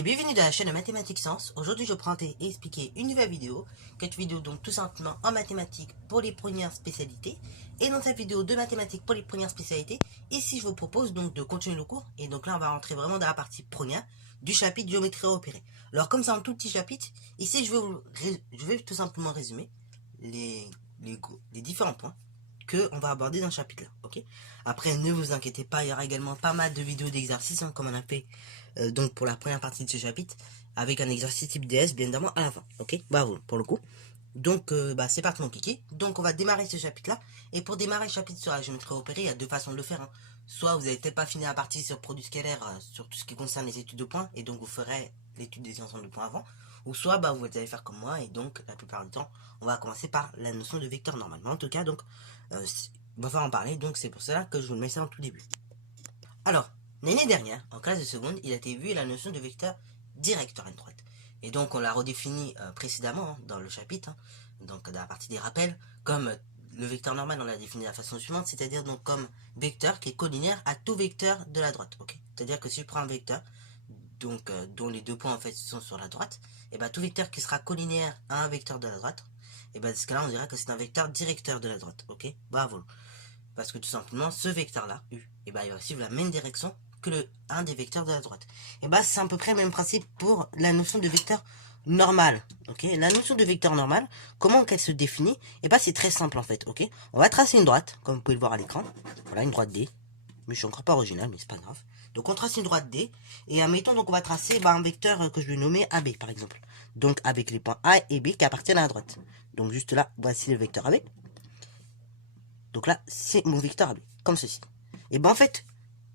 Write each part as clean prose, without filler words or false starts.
et bienvenue dans la chaîne Mathématiques Sciences. Aujourd'hui, je vais présenter et expliquer une nouvelle vidéo, cette vidéo donc tout simplement en mathématiques pour les premières spécialités. Et dans cette vidéo de mathématiques pour les premières spécialités, ici je vous propose donc de continuer le cours. Et donc là, on va rentrer vraiment dans la partie première du chapitre géométrie repérée. Alors comme c'est un tout petit chapitre, ici je vais tout simplement résumer les différents points qu'on va aborder dans le chapitre là, ok. Après, ne vous inquiétez pas, il y aura également pas mal de vidéos d'exercices, comme on a fait donc pour la première partie de ce chapitre, avec un exercice type DS, bien évidemment, à la fin, ok. Bravo, pour le coup. Donc, c'est parti mon kiki. Donc, on va démarrer ce chapitre-là. Et pour démarrer le chapitre sur la géométrie repérée, il y a deux façons de le faire, hein. Soit vous n'avez peut-être pas fini la partie sur produit scalaire, sur tout ce qui concerne les études de points, et donc vous ferez l'étude des ensembles de points avant. Ou soit, vous allez faire comme moi, et donc, la plupart du temps, on va commencer par la notion de vecteur normal. Mais en tout cas, donc, on va falloir en parler, donc c'est pour cela que je vous le mets ça en tout début. Alors, l'année dernière, en classe de seconde, il a été vu la notion de vecteur directeur à une droite. Et donc, on l'a redéfini précédemment dans le chapitre, donc dans la partie des rappels, comme le vecteur normal, on l'a défini de la façon suivante, c'est-à-dire donc comme vecteur qui est collinaire à tout vecteur de la droite. Okay, c'est-à-dire que si je prends un vecteur, donc dont les deux points en fait sont sur la droite, et tout vecteur qui sera collinaire à un vecteur de la droite, et dans ce cas-là, on dirait que c'est un vecteur directeur de la droite. Ok, bravo. Parce que tout simplement, ce vecteur-là, U, il va suivre la même direction que un des vecteurs de la droite. Et c'est à peu près le même principe pour la notion de vecteur normal. Ok, la notion de vecteur normal, comment qu'elle se définit? Et c'est très simple en fait. Ok, on va tracer une droite, comme vous pouvez le voir à l'écran. Voilà, une droite D. Mais je suis encore pas original, mais c'est pas grave. Donc on trace une droite D, et admettons donc on va tracer un vecteur que je vais nommer AB par exemple. Donc avec les points A et B qui appartiennent à la droite. Donc juste là, voici le vecteur AB. Donc là, c'est mon vecteur AB, comme ceci. Et en fait,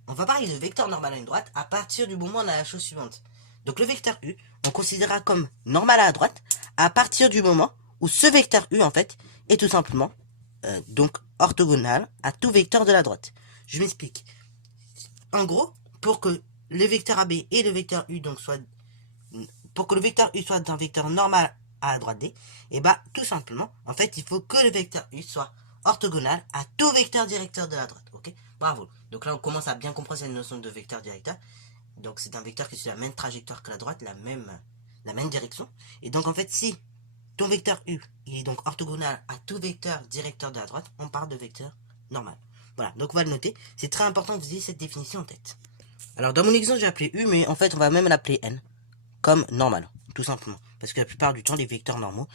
on va parler de vecteur normal à une droite à partir du moment où on a la chose suivante. Donc le vecteur U, on considérera comme normal à la droite à partir du moment où ce vecteur U, en fait, est tout simplement donc orthogonal à tout vecteur de la droite. Je m'explique. En gros, pour que le vecteur AB et le vecteur U donc soient... Pour que le vecteur U soit un vecteur normal à la droite D, et tout simplement, en fait, il faut que le vecteur U soit orthogonal à tout vecteur directeur de la droite. Ok, bravo. Donc là, on commence à bien comprendre cette notion de vecteur directeur. Donc c'est un vecteur qui suit la même trajectoire que la droite, la même direction. Et donc en fait, si ton vecteur U il est donc orthogonal à tout vecteur directeur de la droite, on parle de vecteur normal. Voilà, donc on va le noter. C'est très important que vous ayez cette définition en tête. Alors dans mon exemple, j'ai appelé U, mais en fait, on va même l'appeler N, comme normal, tout simplement. Parce que la plupart du temps, les vecteurs normaux,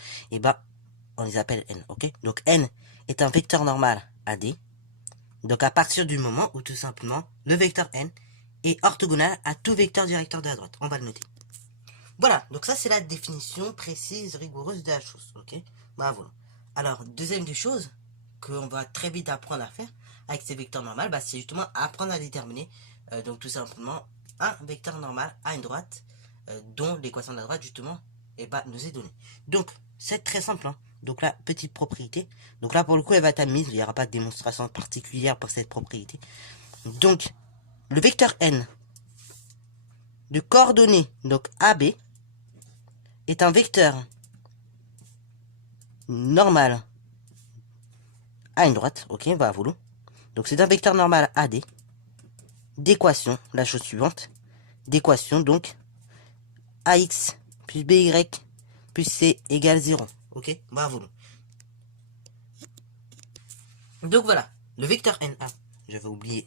on les appelle N, ok? Donc N est un vecteur normal à D. Donc à partir du moment où tout simplement le vecteur N est orthogonal à tout vecteur directeur de la droite. On va le noter. Voilà, donc ça c'est la définition précise, rigoureuse de la chose, ok? Voilà. Alors, deuxième des choses qu'on va très vite apprendre à faire avec ces vecteurs normaux, c'est justement apprendre à déterminer, donc tout simplement, un vecteur normal à une droite, dont l'équation de la droite justement nous est donnée. Donc, c'est très simple, hein. Donc là, petite propriété. Donc là, pour le coup, elle va être admise. Il n'y aura pas de démonstration particulière pour cette propriété. Donc, le vecteur n de coordonnées, donc AB, est un vecteur normal à une droite. Ok, voilà. Donc c'est un vecteur normal AD d'équation, la chose suivante, d'équation donc AX plus BY plus C égale 0. Ok, bravo. Donc voilà, le vecteur NA, j'avais oublié,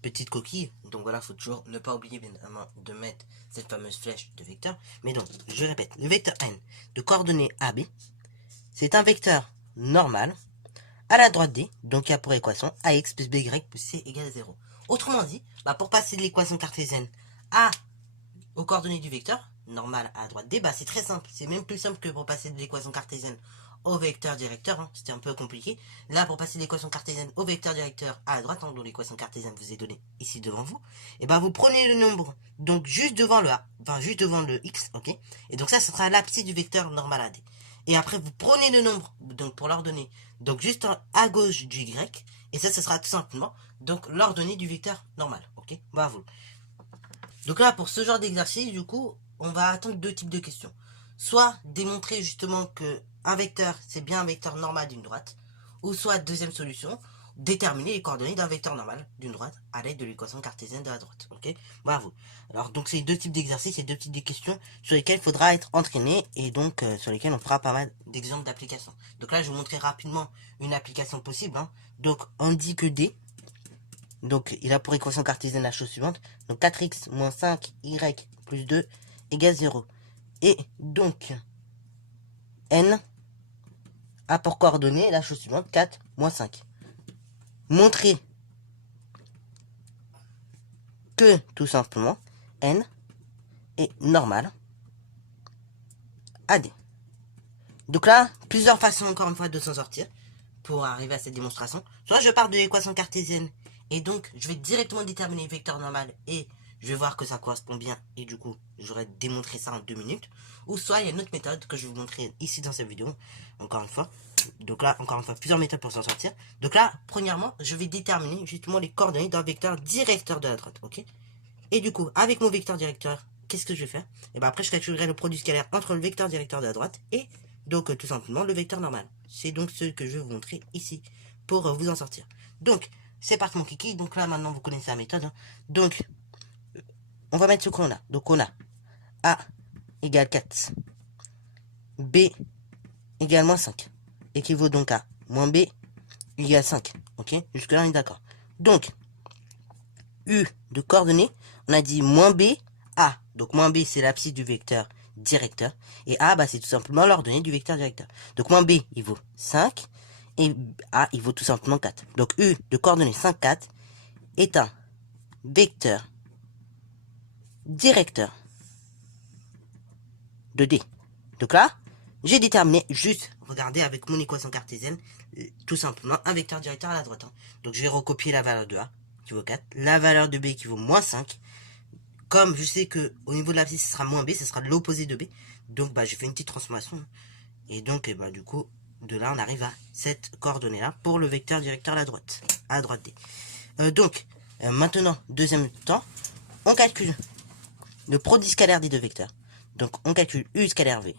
petite coquille, donc voilà, faut toujours ne pas oublier bien évidemment de mettre cette fameuse flèche de vecteur. Mais donc, je répète, le vecteur N de coordonnées AB, c'est un vecteur normal à la droite D, donc il y a pour équation AX plus BY plus C égale 0. Autrement dit, pour passer de l'équation cartésienne aux coordonnées du vecteur, normal à la droite D, c'est très simple. C'est même plus simple que pour passer de l'équation cartésienne au vecteur directeur, hein. C'était un peu compliqué. Là, pour passer de l'équation cartésienne au vecteur directeur à la droite, dont l'équation cartésienne vous est donnée ici devant vous, et vous prenez le nombre, donc juste devant le A, juste devant le X, ok. Et donc ça, ce sera l'abscisse du vecteur normal à D. Et après, vous prenez le nombre, donc pour l'ordonnée, donc juste à gauche du Y, et ça, ce sera tout simplement, donc l'ordonnée du vecteur normal, ok. Bravo. Donc là, pour ce genre d'exercice, du coup, on va attendre deux types de questions. Soit démontrer justement que un vecteur, c'est bien un vecteur normal d'une droite, ou soit, deuxième solution, déterminer les coordonnées d'un vecteur normal d'une droite à l'aide de l'équation cartésienne de la droite. Ok, bravo. Alors donc c'est deux types d'exercices et deux types de questions sur lesquels il faudra être entraîné et donc sur lesquels on fera pas mal d'exemples d'applications. Donc là je vais vous montrer rapidement une application possible. Hein. Donc on dit que D, donc il a pour équation cartésienne la chose suivante. Donc 4x moins 5y plus 2 égale 0. Et donc n a pour coordonnées la chose suivante, 4 moins 5. Montrer que, tout simplement, n est normal à D. Donc là, plusieurs façons, encore une fois, de s'en sortir pour arriver à cette démonstration. Soit je pars de l'équation cartésienne, et donc je vais directement déterminer le vecteur normal, et je vais voir que ça correspond bien, et du coup, j'aurais démontré ça en 2 minutes. Ou soit il y a une autre méthode que je vais vous montrer ici dans cette vidéo, encore une fois. Donc là, encore une fois, plusieurs méthodes pour s'en sortir. Donc là, premièrement, je vais déterminer justement les coordonnées d'un vecteur directeur de la droite, ok? Et du coup, avec mon vecteur directeur, qu'est-ce que je vais faire? Et bien après, je calculerai le produit scalaire entre le vecteur directeur de la droite et donc tout simplement le vecteur normal. C'est donc ce que je vais vous montrer ici pour vous en sortir. Donc, c'est parti mon kiki. Donc là, maintenant, vous connaissez la méthode. Hein. Donc, on va mettre ce qu'on a. Donc, on a A égale 4. B égale moins 5. Équivaut donc à moins B égale 5. Ok? Jusque là, on est d'accord. Donc, U de coordonnées, on a dit moins B, A. Donc moins B, c'est l'abscisse du vecteur directeur. Et A, bah, c'est tout simplement l'ordonnée du vecteur directeur. Donc moins B, il vaut 5. Et A, il vaut tout simplement 4. Donc U de coordonnées 5, 4 est un vecteur directeur de D. Donc là, j'ai déterminé juste, regardez, avec mon équation cartésienne, tout simplement un vecteur directeur à la droite. Hein. Donc je vais recopier la valeur de A, qui vaut 4, la valeur de B qui vaut moins 5. Comme je sais que au niveau de l'abscisse, ce sera moins B, ce sera l'opposé de B. Donc bah, j'ai fait une petite transformation. Et donc bah, du coup, de là, on arrive à cette coordonnée-là pour le vecteur directeur à la droite D. Donc, maintenant, deuxième temps, on calcule le produit scalaire des deux vecteurs. Donc on calcule U scalaire V.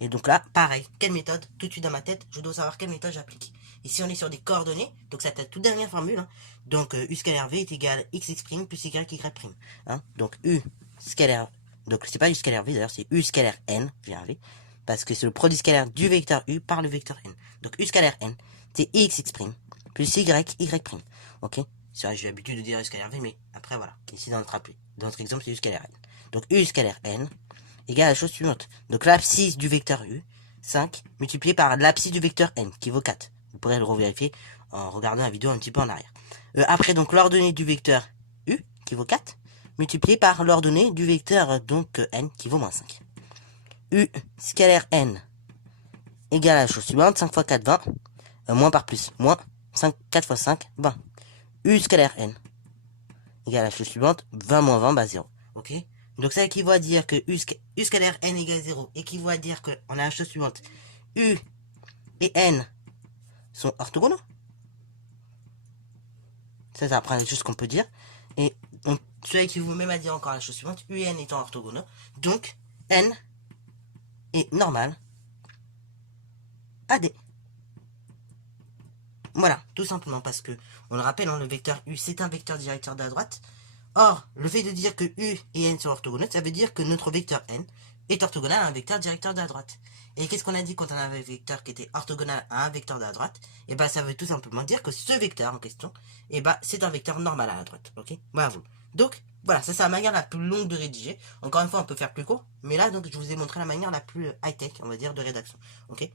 Et donc là, pareil, quelle méthode? Tout de suite dans ma tête, je dois savoir quelle méthode j'applique. Ici, on est sur des coordonnées, donc c'est la toute dernière formule. Hein. Donc, U scalaire V est égal à x plus y prime. Hein. Donc, U scalaire, donc c'est pas U scalaire V d'ailleurs, c'est U scalaire n, via V, parce que c'est le produit scalaire du vecteur U par le vecteur n. Donc, U scalaire n, c'est x plus y prime. Ok? C'est vrai, j'ai l'habitude de dire U scalaire V, mais après, voilà. Ici, dans notre exemple, c'est U scalaire n. Donc, U scalaire n égale à la chose suivante. Donc l'abscisse du vecteur U, 5, multiplié par l'abscisse du vecteur n, qui vaut 4. Vous pourrez le revérifier en regardant la vidéo un petit peu en arrière. Après, donc, l'ordonnée du vecteur U, qui vaut 4, multiplié par l'ordonnée du vecteur donc n, qui vaut moins 5. U scalaire n égale à la chose suivante, 5 fois 4, 20. Moins par plus, moins 5, 4 fois 5, 20. U scalaire n égale à la chose suivante, 20 moins 20, bah 0. Ok? Donc ça équivaut à dire que U scalaire n égale 0 équivaut à dire qu'on a la chose suivante. U et n sont orthogonaux. Ça, c'est la première chose qu'on peut dire. Et cela équivaut même à dire encore la chose suivante. U et n étant orthogonaux. Donc, n est normal à D. Voilà, tout simplement parce que, on le rappelle, hein, le vecteur U, c'est un vecteur directeur de la droite. Or, le fait de dire que U et n sont orthogonaux, ça veut dire que notre vecteur n est orthogonal à un vecteur directeur de la droite. Et qu'est-ce qu'on a dit quand on avait un vecteur qui était orthogonal à un vecteur de la droite? Et bah ça veut tout simplement dire que ce vecteur en question, et bah c'est un vecteur normal à la droite. Ok? Bravo. Donc, voilà, ça c'est la manière la plus longue de rédiger. Encore une fois, on peut faire plus court, mais là donc je vous ai montré la manière la plus high-tech, on va dire, de rédaction. Ok?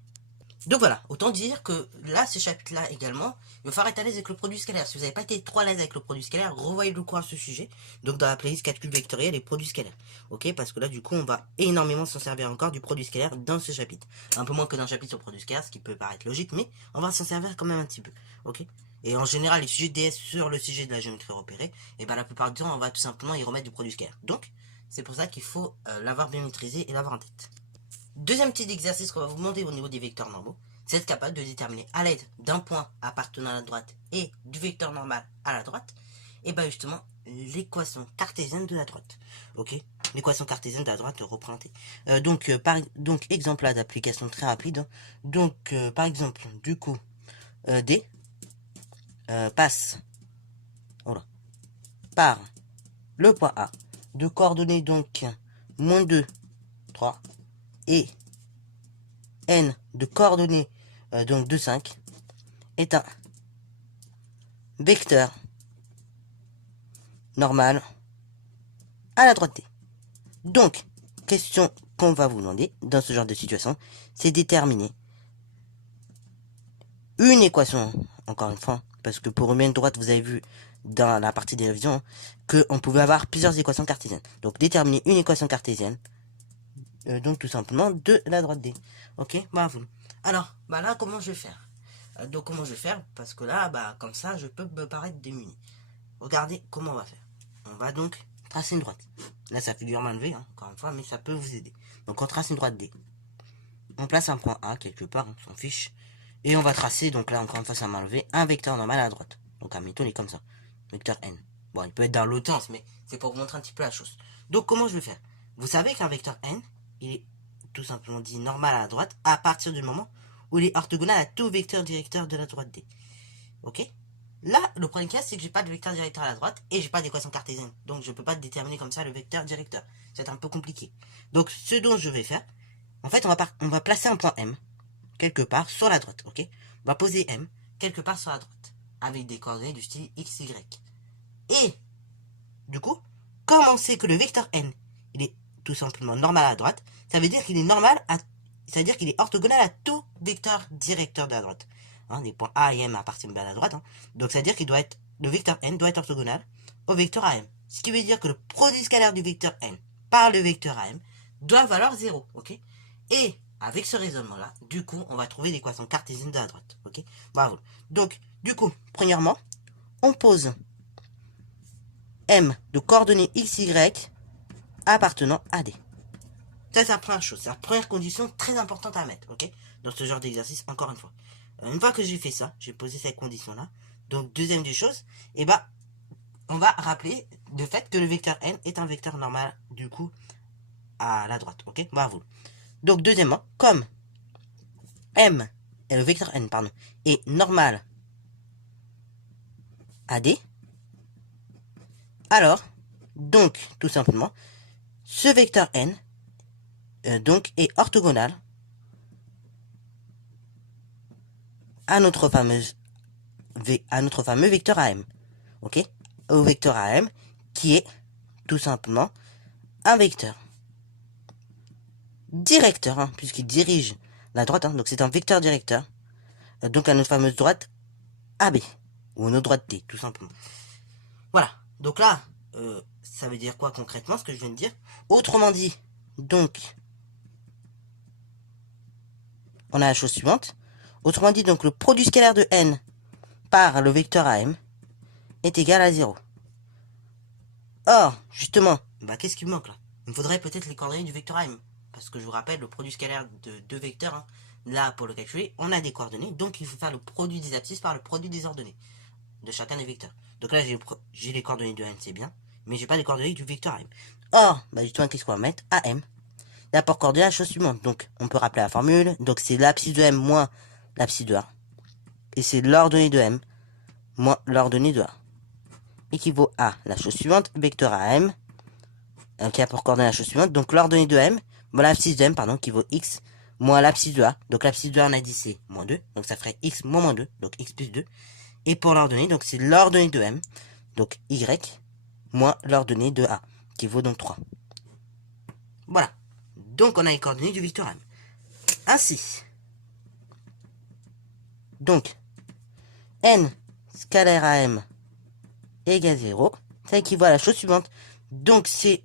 Donc voilà, autant dire que là, ce chapitre-là également, il va falloir être à l'aise avec le produit scalaire. Si vous n'avez pas été trop à l'aise avec le produit scalaire, revoyez le cours à ce sujet. Donc dans la playlist calcul vectoriel et produit scalaire. Ok, parce que là, du coup, on va énormément s'en servir encore du produit scalaire dans ce chapitre. Un peu moins que dans le chapitre sur le produit scalaire, ce qui peut paraître logique, mais on va s'en servir quand même un petit peu. Ok. Et en général, les sujets de DS sur le sujet de la géométrie repérée, et ben la plupart du temps, on va tout simplement y remettre du produit scalaire. Donc, c'est pour ça qu'il faut l'avoir bien maîtrisé et l'avoir en tête. Deuxième petit exercice qu'on va vous demander au niveau des vecteurs normaux, c'est être capable de déterminer à l'aide d'un point appartenant à la droite et du vecteur normal à la droite, et bien justement l'équation cartésienne de la droite. Ok, l'équation cartésienne de la droite représentée. Donc exemple là d'application très rapide. Donc par exemple du coup D, passe voilà, par le point A de coordonnées donc moins 2, 3 et n de coordonnées donc de 5 est un vecteur normal à la droite D. Donc, question qu'on va vous demander dans ce genre de situation, c'est déterminer une équation, encore une fois, parce que pour une droite, vous avez vu dans la partie des révisions hein, qu'on pouvait avoir plusieurs équations cartésiennes. Donc, déterminer une équation cartésienne, donc tout simplement de la droite D. Ok, bravo. Alors, bah là, comment je vais faire donc, comment je vais faire parce que là, bah comme ça, je peux me paraître démuni. Regardez comment on va faire. On va donc tracer une droite. Là, ça figure mal levé, hein, encore une fois, mais ça peut vous aider. Donc, on trace une droite D. On place un point A quelque part, on s'en fiche. Et on va tracer, donc là, encore une fois, ça m'a levé, un vecteur normal à la droite. Donc, admettons, il est comme ça. Vecteur N. Bon, il peut être dans l'autre sens, mais c'est pour vous montrer un petit peu la chose. Donc, comment je vais faire? Vous savez qu'un vecteur N, il est tout simplement dit normal à la droite à partir du moment où il est orthogonal à tout vecteur directeur de la droite D. Ok? Là, le premier cas, c'est que j'ai pas de vecteur directeur à la droite et j'ai pas d'équation cartésienne. Donc, je peux pas déterminer comme ça le vecteur directeur. C'est un peu compliqué. Donc, ce dont je vais faire, en fait, on va placer un point M quelque part sur la droite. Ok? On va poser M quelque part sur la droite avec des coordonnées du style x, y. Et, du coup, comme on sait que le vecteur N, il est tout simplement normal à la droite, ça veut dire qu'il est normal à... C'est-à-dire qu'il est orthogonal à tout vecteur directeur de la droite. Hein, les points A et M appartiennent bien à la droite. Hein. Donc, c'est-à-dire qu'il doit être... Le vecteur N doit être orthogonal au vecteur AM. Ce qui veut dire que le produit scalaire du vecteur N par le vecteur AM doit valoir 0. Ok? Et, avec ce raisonnement-là, du coup, on va trouver l'équation cartésienne de la droite. Ok? Bravo. Donc, du coup, premièrement, on pose M de coordonnées x, y appartenant à D. Ça, c'est la première chose. C'est la première condition très importante à mettre, ok? Dans ce genre d'exercice, encore une fois. Une fois que j'ai fait ça, j'ai posé cette condition-là. Donc, deuxième des choses, et bah, on va rappeler le fait que le vecteur n est un vecteur normal, du coup, à la droite, ok? Bravo. Donc, deuxièmement, comme m, et le vecteur n, pardon, est normal à D, alors, donc, tout simplement, ce vecteur n, donc, est orthogonal à notre fameux vecteur AM. Ok? Au vecteur AM, qui est tout simplement un vecteur directeur, hein, puisqu'il dirige la droite, hein, donc c'est un vecteur directeur, donc à notre fameuse droite AB, ou à notre droite T, tout simplement. Voilà, donc là, ça veut dire quoi concrètement, ce que je viens de dire? Autrement dit, donc, on a la chose suivante. Autrement dit, donc, le produit scalaire de n par le vecteur AM est égal à 0. Or, justement, bah, qu'est-ce qui me manque là? Il me faudrait peut-être les coordonnées du vecteur AM. Parce que je vous rappelle, le produit scalaire de deux vecteurs, hein, là, pour le calculer, on a des coordonnées. Donc, il faut faire le produit des abscisses par le produit des ordonnées de chacun des vecteurs. Donc là, j'ai les coordonnées de n, c'est bien. Mais j'ai pas les coordonnées du vecteur AM. Or, bah, justement, qu'est-ce qu'on va mettre? AM. Là, pour coordonner la chose suivante. Donc, on peut rappeler la formule. Donc, c'est l'abscisse de M moins l'abscisse de A. Et c'est l'ordonnée de M moins l'ordonnée de A. Équivaut à la chose suivante, vecteur AM, qui a pour coordonner la chose suivante. Donc, l'ordonnée de M, bon, l'abscisse de M, pardon, qui vaut X moins l'abscisse de A. Donc, l'abscisse de A, on a dit c'est moins 2. Donc, ça ferait X moins 2. Donc, X plus 2. Et pour l'ordonnée, donc, c'est l'ordonnée de M. Donc, Y moins l'ordonnée de A, qui vaut donc 3. Voilà. Donc, on a les coordonnées du vecteur M. Ainsi, donc, n scalaire à m égale 0, ça équivaut à la chose suivante. Donc, c'est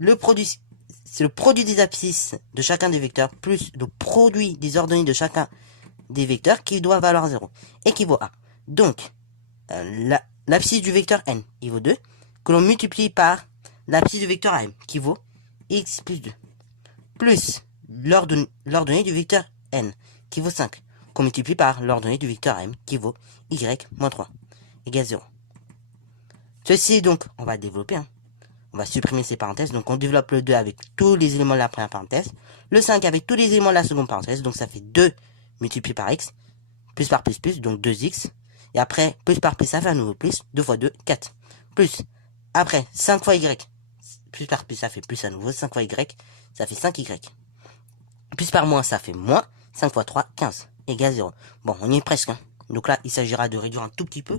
le produit des abscisses de chacun des vecteurs plus le produit des ordonnées de chacun des vecteurs qui doit valoir 0. Équivaut à, donc, l'abscisse du vecteur n, il vaut 2, que l'on multiplie par l'abscisse du vecteur m, qui vaut x plus 2, plus l'ordonnée du vecteur n, qui vaut 5, qu'on multiplie par l'ordonnée du vecteur m, qui vaut y moins 3, égale 0. Ceci, donc, on va développer, hein. On va supprimer ces parenthèses, donc on développe le 2 avec tous les éléments de la première parenthèse, le 5 avec tous les éléments de la seconde parenthèse, donc ça fait 2 multiplié par x, plus par plus, donc 2x, Et après, plus par plus, ça fait à nouveau plus. 2 fois 2, 4. Plus. Après, 5 fois y. Plus par plus, ça fait plus à nouveau. 5 fois y, ça fait 5y. Plus par moins, ça fait moins. 5 fois 3, 15. Égale 0. Bon, on y est presque. Hein. Donc là, il s'agira de réduire un tout petit peu.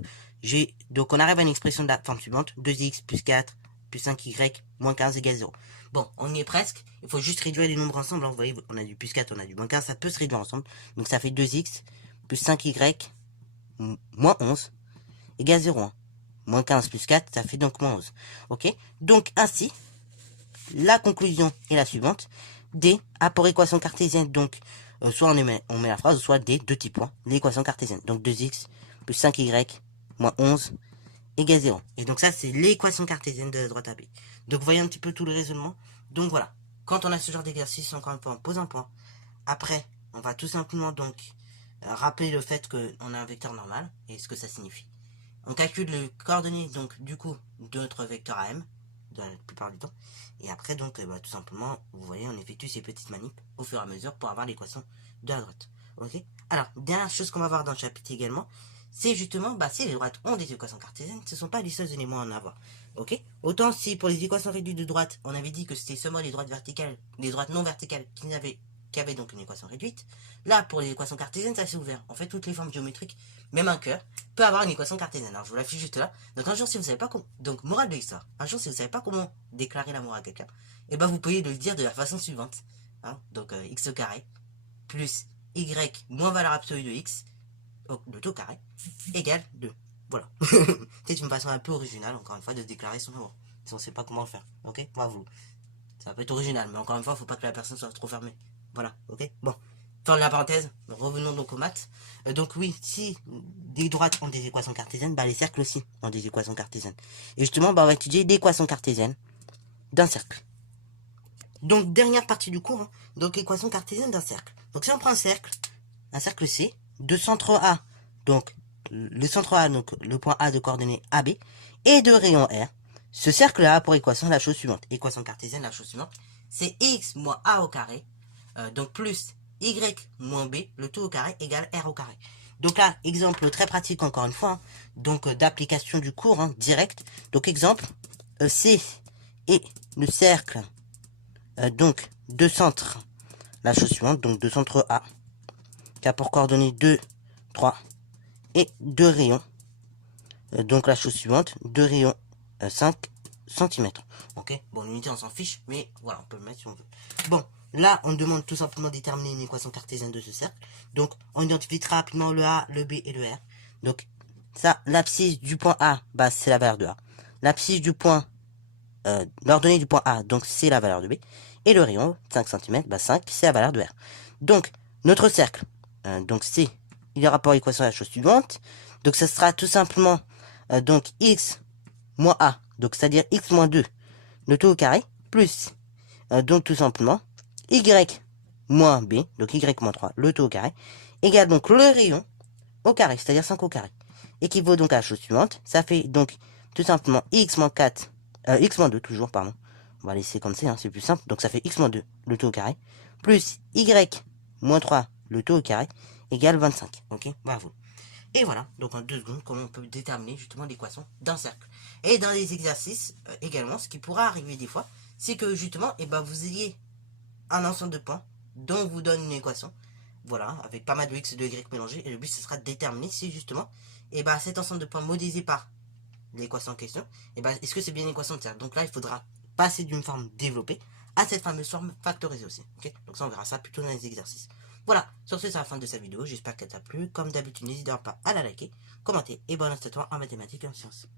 Donc on arrive à une expression de la forme suivante. 2x plus 4 plus 5y moins 15 égale 0. Bon, on y est presque. Il faut juste réduire les nombres ensemble. Vous voyez, on a du plus 4, on a du moins 15. Ça peut se réduire ensemble. Donc ça fait 2x plus 5y moins 11 égale 0. Hein. Moins 15 plus 4, ça fait donc moins 11. Ok. Donc ainsi, la conclusion est la suivante. D a pour équation cartésienne, donc soit on met la phrase, soit D, deux petits points, l'équation cartésienne. Donc 2x plus 5y moins 11 égale 0. Et donc ça, c'est l'équation cartésienne de la droite AB. Donc vous voyez un petit peu tout le raisonnement. Donc voilà, quand on a ce genre d'exercice, encore une fois, on pose un point. Après, on va tout simplement donc rappeler le fait qu'on a un vecteur normal et ce que ça signifie. On calcule les coordonnées donc du coup de notre vecteur AM, dans la plupart du temps. Et après donc tout simplement, vous voyez, on effectue ces petites manips au fur et à mesure pour avoir l'équation de la droite. Ok. Alors, dernière chose qu'on va voir dans le chapitre également, c'est justement, si les droites ont des équations cartésiennes, ce ne sont pas les seuls éléments à en avoir. Ok. Autant si pour les équations réduites de droite, on avait dit que c'était seulement les droites verticales, les droites non verticales qui avaient donc une équation réduite. Là, pour les équations cartésiennes, ça s'est ouvert. En fait, toutes les formes géométriques, même un cœur, peut avoir une équation cartésienne. Alors, je vous l'affiche juste là. Donc, un jour, si vous savez pas comment... Donc, morale de l'histoire. Un jour, si vous savez pas comment déclarer l'amour à quelqu'un, et vous pouvez le dire de la façon suivante. Hein. Donc, x au carré plus y moins valeur absolue de x, le tout carré, égale 2. Voilà. C'est une façon un peu originale, encore une fois, de déclarer son amour. Si on sait pas comment le faire. Ok. Bravo. Ça peut être original, mais encore une fois, faut pas que la personne soit trop fermée. Voilà, ok. Bon, fin de la parenthèse, revenons donc aux maths. Donc oui, si des droites ont des équations cartésiennes, les cercles aussi ont des équations cartésiennes. Et justement, on va étudier l'équation cartésienne d'un cercle. Donc, dernière partie du cours, hein, donc l'équation cartésienne d'un cercle. Donc si on prend un cercle C, de centre A, donc le centre A, donc le point A de coordonnées AB, et de rayon R, ce cercle-là a pour équation la chose suivante. Équation cartésienne, la chose suivante, c'est x moins a au carré, donc plus y moins b, le tout au carré, égale r au carré. Donc là, exemple très pratique encore une fois, hein, donc d'application du cours, hein, direct. Donc exemple, C et le cercle, donc de centre, la chose suivante, donc de centre A, qui a pour coordonnées 2, 3 et 2 rayons. Donc la chose suivante, 2 rayons 5 cm. Ok, bon, l'unité on s'en fiche, mais voilà, on peut le mettre si on veut. Bon, là on demande tout simplement de déterminer une équation cartésienne de ce cercle. Donc on identifie très rapidement le A, le B et le R. Donc ça, l'abscisse du point A, c'est la valeur de A. L'abscisse du point, l'ordonnée du point A, donc c'est la valeur de B. Et le rayon, 5 cm, 5, c'est la valeur de R. Donc, notre cercle, donc c'est, il y aura pour équation la chose suivante. Donc, ça sera tout simplement, donc, x moins a, donc c'est-à-dire x moins 2, le tout au carré, plus, donc tout simplement, y moins b, donc y moins 3, le tout au carré, égale donc le rayon au carré, c'est-à-dire 5 au carré. Équivaut donc à la chose suivante, ça fait donc tout simplement x moins 4, x moins 2 toujours, pardon. On va laisser comme c'est, hein, c'est plus simple. Donc ça fait x moins 2, le tout au carré, plus y moins 3, le tout au carré, égale 25. Ok, bravo. Et voilà, donc en 2 secondes, comment on peut déterminer justement l'équation d'un cercle. Et dans les exercices, également, ce qui pourra arriver des fois, c'est que justement, vous ayez un ensemble de points dont on vous donne une équation. Voilà, avec pas mal de x et de y mélangés. Et le but, ce sera de déterminer si justement, cet ensemble de points modélisé par l'équation en question, est-ce que c'est bien une équation de cercle. Donc là, il faudra passer d'une forme développée à cette fameuse forme factorisée aussi. Okay, donc ça, on verra ça plutôt dans les exercices. Voilà, sur ce, c'est la fin de cette vidéo. J'espère qu'elle t'a plu. Comme d'habitude, n'hésite pas à la liker, commenter et bonne à toi en mathématiques et en sciences.